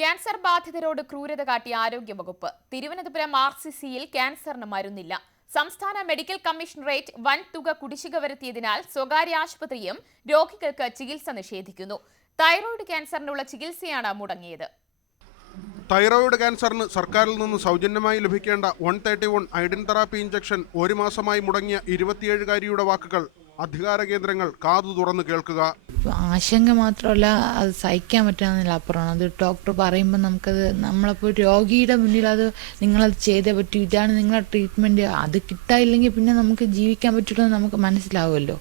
Cancer ബാധിതരോട് ക്രൂരത കാട്ടി ആരോഗ്യവകുപ്പ്. തിരുവനന്തപുരം ആർ സി സിയിൽ ക്യാൻസറിന് മരുന്നില്ല. സംസ്ഥാന മെഡിക്കൽ കമ്മീഷണറേറ്റ് വൻ തുക കുടിശ്ശിക വരുത്തിയതിനാൽ സ്വകാര്യ ആശുപത്രിയും രോഗികൾക്ക് ചികിത്സ നിഷേധിക്കുന്നു. തൈറോയിഡ് ക്യാൻസറിനുള്ള ചികിത്സയാണ് മുടങ്ങിയത്. തൈറോയിഡ് ക്യാൻസറിന് സർക്കാരിൽ നിന്ന് സൗജന്യമായി ലഭിക്കേണ്ട one thirty one iodine therapy injection ഒരു മാസമായി മുടങ്ങിയ ഇരുപത്തിയേഴുകാരിയുടെ വാക്കുകൾ അധികാര കേന്ദ്രങ്ങൾ കാതു തുറന്നു കേൾക്കുക. ആശങ്ക മാത്രമല്ല അത് സഹിക്കാൻ പറ്റാന്നില്ല അപ്പുറമാണ്. അത് ഡോക്ടർ പറയുമ്പോൾ നമുക്കത് നമ്മളിപ്പോൾ രോഗിയുടെ മുന്നിൽ അത് നിങ്ങളത് ചെയ്തേ പറ്റൂ. ഇതാണ് നിങ്ങളുടെ ട്രീറ്റ്മെന്റ് അത് കിട്ടായില്ലെങ്കിൽ പിന്നെ നമുക്ക് ജീവിക്കാൻ പറ്റുള്ളൂ നമുക്ക് മനസ്സിലാവുമല്ലോ.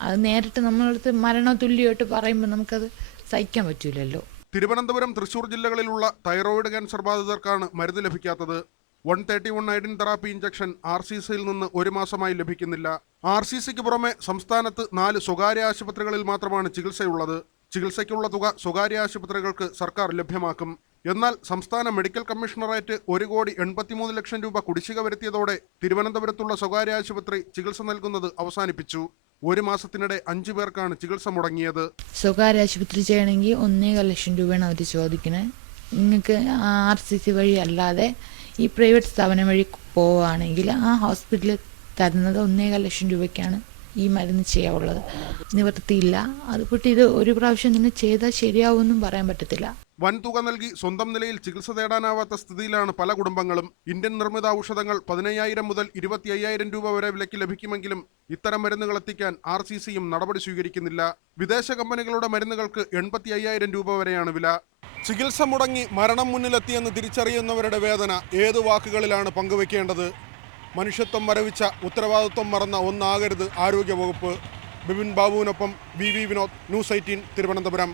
അത് നേരിട്ട് നമ്മളടുത്ത് മരണതുല്യമായിട്ട് പറയുമ്പോൾ നമുക്കത് സഹിക്കാൻ പറ്റൂലല്ലോ. തിരുവനന്തപുരം തൃശൂർ ജില്ലകളിലുള്ള തൈറോയിഡ് ക്യാൻസർ ബാധിതർക്കാണ് മരുന്ന് ലഭിക്കാത്തത്. One thirty one iodine therapy injection R C സിയിൽ നിന്ന് ഒരു മാസമായി ലഭിക്കുന്നില്ല. ആർ സി സിക്ക് പുറമെ സംസ്ഥാനത്ത് നാല് സ്വകാര്യ ആശുപത്രികളിൽ മാത്രമാണ് ചികിത്സയുള്ളത്. ചികിത്സയ്ക്കുള്ള തുക സ്വകാര്യ ആശുപത്രികൾക്ക് സർക്കാർ ലഭ്യമാക്കും. എന്നാൽ സംസ്ഥാന മെഡിക്കൽ കമ്മീഷണറേറ്റ് ഒരു കോടി എൺപത്തിമൂന്ന് ലക്ഷം രൂപ കുടിശ്ശിക വരുത്തിയതോടെ തിരുവനന്തപുരത്തുള്ള സ്വകാര്യ ആശുപത്രി ചികിത്സ നൽകുന്നത് അവസാനിപ്പിച്ചു. ഒരു മാസത്തിനിടെ അഞ്ചു പേർക്കാണ് ചികിത്സ മുടങ്ങിയത്. സ്വകാര്യ ആശുപത്രി ചെയ്യണമെങ്കിൽ ഒന്നേകാൽ ലക്ഷം രൂപയാണ് അവർ ചോദിക്കുന്നത് നിങ്ങൾക്ക് ആർ സി സി വഴി അല്ലാതെ ഈ പ്രൈവറ്റ് സ്ഥാപനം വഴി പോവുകയാണെങ്കിൽ ആ ഹോസ്പിറ്റലിൽ തരുന്നത് ഒന്നേകാൽ ലക്ഷം രൂപയ്ക്കാണ് ഈ മരുന്ന് ചെയ്യാവുള്ളത്. നിവർത്തിയില്ല അതുപോലെ ഇത് ഒരു പ്രാവശ്യം തന്നെ ചെയ്താൽ ശരിയാവുമെന്നും പറയാൻ പറ്റത്തില്ല. വൻതുക നൽകി സ്വന്തം നിലയിൽ ചികിത്സ തേടാനാവാത്ത സ്ഥിതിയിലാണ് പല കുടുംബങ്ങളും. ഇന്ത്യൻ നിർമ്മിത ഔഷധങ്ങൾ പതിനയ്യായിരം മുതൽ ഇരുപത്തി അയ്യായിരം രൂപ വരെ വിലയ്ക്ക് ലഭിക്കുമെങ്കിലും ഇത്തരം മരുന്നുകൾ എത്തിക്കാൻ ആർ സി സിയും നടപടി സ്വീകരിക്കുന്നില്ല. വിദേശ കമ്പനികളുടെ മരുന്നുകൾക്ക് എൺപത്തി അയ്യായിരം രൂപ വരെയാണ് വില. ചികിത്സ മുടങ്ങി മരണം മുന്നിലെത്തിയെന്ന് തിരിച്ചറിയുന്നവരുടെ വേദന ഏത് വാക്കുകളിലാണ് പങ്കുവെക്കേണ്ടത് മനുഷ്യത്വം മരവിച്ച ഉത്തരവാദിത്വം മറന്ന ഒന്നാകരുത് ആരോഗ്യവകുപ്പ്. Bipin ബാബുവിനൊപ്പം B V Vinod news eighteen Thiruvananthapuram.